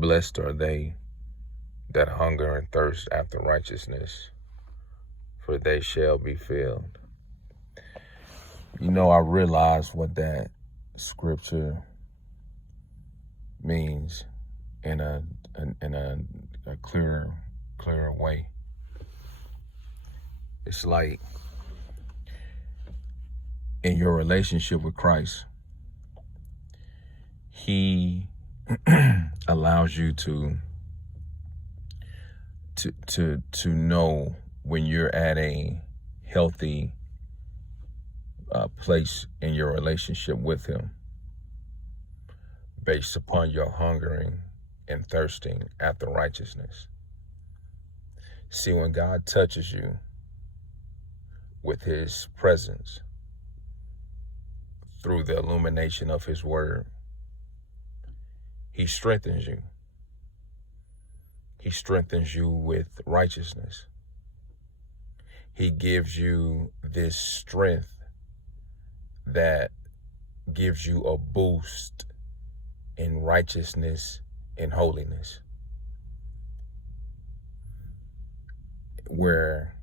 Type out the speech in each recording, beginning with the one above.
Blessed are they that hunger and thirst after righteousness, for they shall be filled. You know, I realize what that scripture means in a clearer way. It's like in your relationship with Christ, He allows you to know when you're at a healthy place in your relationship with Him, based upon your hungering and thirsting after righteousness. See, when God touches you with His presence through the illumination of His word, He strengthens you. He strengthens you with righteousness. He gives you this strength that gives you a boost in righteousness and holiness, where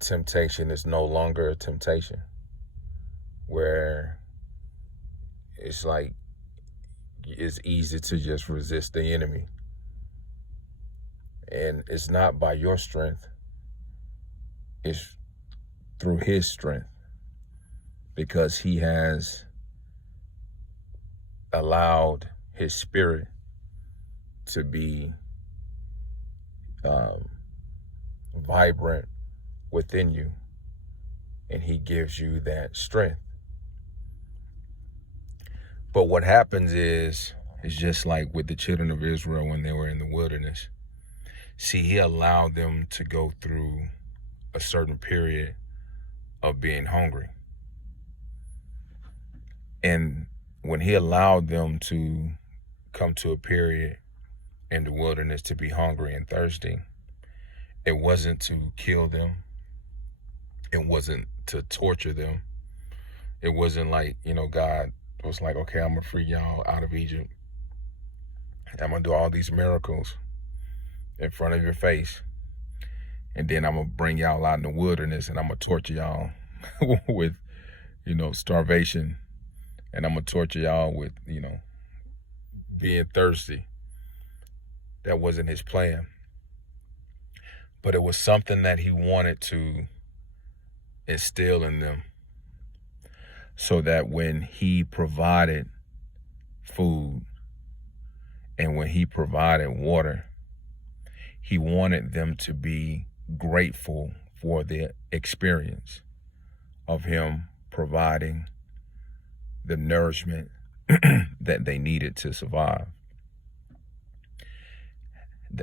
temptation is no longer a temptation, where it's like it's easy to just resist the enemy. And it's not by your strength, it's through His strength, because He has allowed His Spirit to be vibrant within you, and He gives you that strength. But what happens is just like with the children of Israel when they were in the wilderness. See, He allowed them to go through a certain period of being hungry. And when He allowed them to come to a period in the wilderness to be hungry and thirsty, it wasn't to kill them. It wasn't to torture them. It wasn't like, God was like, okay, I'm going to free y'all out of Egypt. I'm going to do all these miracles in front of your face. And then I'm going to bring y'all out in the wilderness and I'm going to torture y'all with, starvation. And I'm going to torture y'all with, being thirsty. That wasn't His plan. But it was something that He wanted to instill in them, so that when He provided food and when He provided water, He wanted them to be grateful for the experience of Him providing the nourishment that they needed to survive.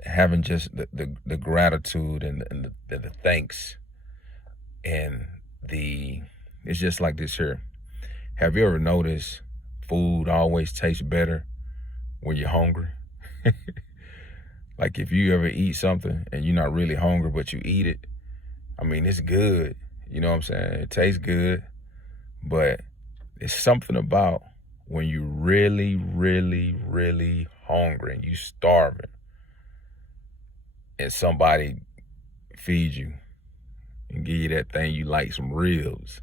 Having just the gratitude and the thanks, and it's just like this here. Have you ever noticed food always tastes better when you're hungry? Like if you ever eat something and you're not really hungry, but you eat it, I mean, it's good. You know what I'm saying? It tastes good, but it's something about when you're really, really, really hungry and you starving, and somebody feeds you and give you that thing you like, some ribs.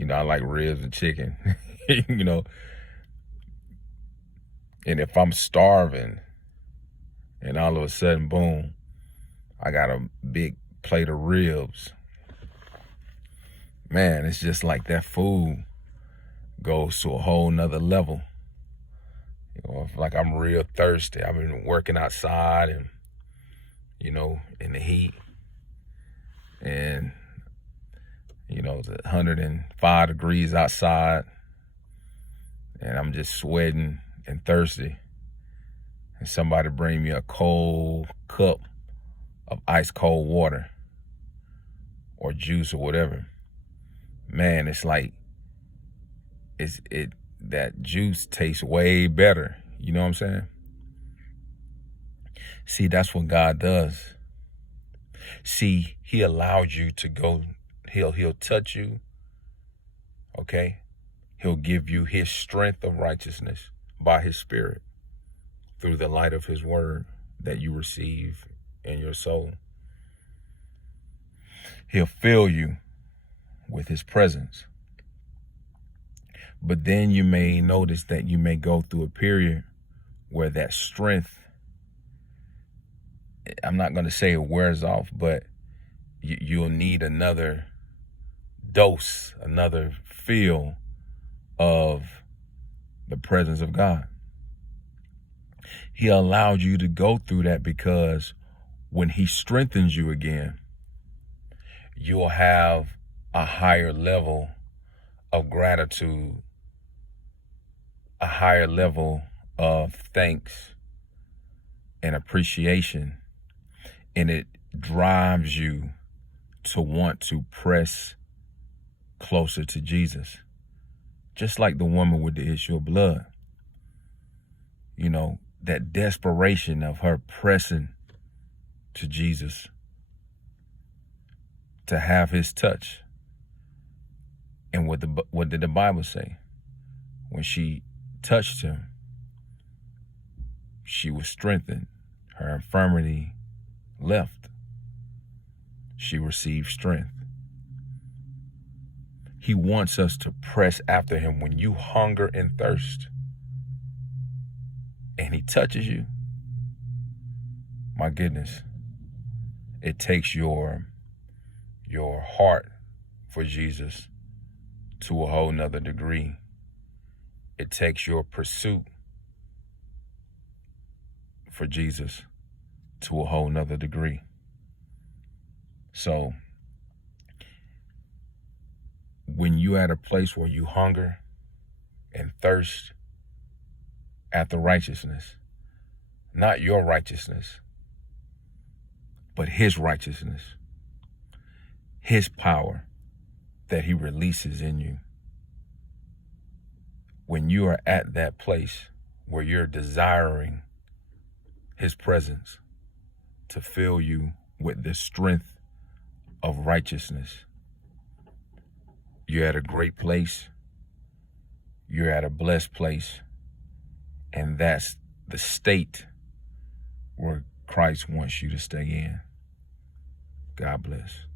I like ribs and chicken, And if I'm starving and all of a sudden, boom, I got a big plate of ribs, man, it's just like that food goes to a whole nother level. Like I'm real thirsty. I've been working outside and, in the heat, and, it's 105 degrees outside, and I'm just sweating and thirsty. And somebody bring me a cold cup of ice cold water or juice or whatever. Man, it's like that juice tastes way better. You know what I'm saying? See, that's what God does. See, He allowed you to go. He'll touch you. Okay? He'll give you His strength of righteousness by His Spirit through the light of His word. that you receive in your soul. He'll fill you with his presence. But then you may notice that you may go through a period where that strength, I'm not going to say it wears off, but you'll need another dose, another feel of the presence of God. He allowed you to go through that because when he strengthens you again, you'll have a higher level of gratitude, a higher level of thanks and appreciation, and it drives you to want to press closer to Jesus. Just like the woman with the issue of blood. You know, that desperation of her pressing to Jesus to have his touch. And what did the Bible say? When she touched him, she was strengthened. Her infirmity left. She received strength. He wants us to press after him. When you hunger and thirst and he touches you, my goodness, it takes your heart for Jesus to a whole nother degree. It takes your pursuit for Jesus to a whole nother degree. So when you're at a place where you hunger and thirst after righteousness, not your righteousness, but his righteousness, his power that he releases in you. When you are at that place where you're desiring his presence to fill you with the strength of righteousness, you're at a great place. You're at a blessed place. And that's the state where Christ wants you to stay in. God bless.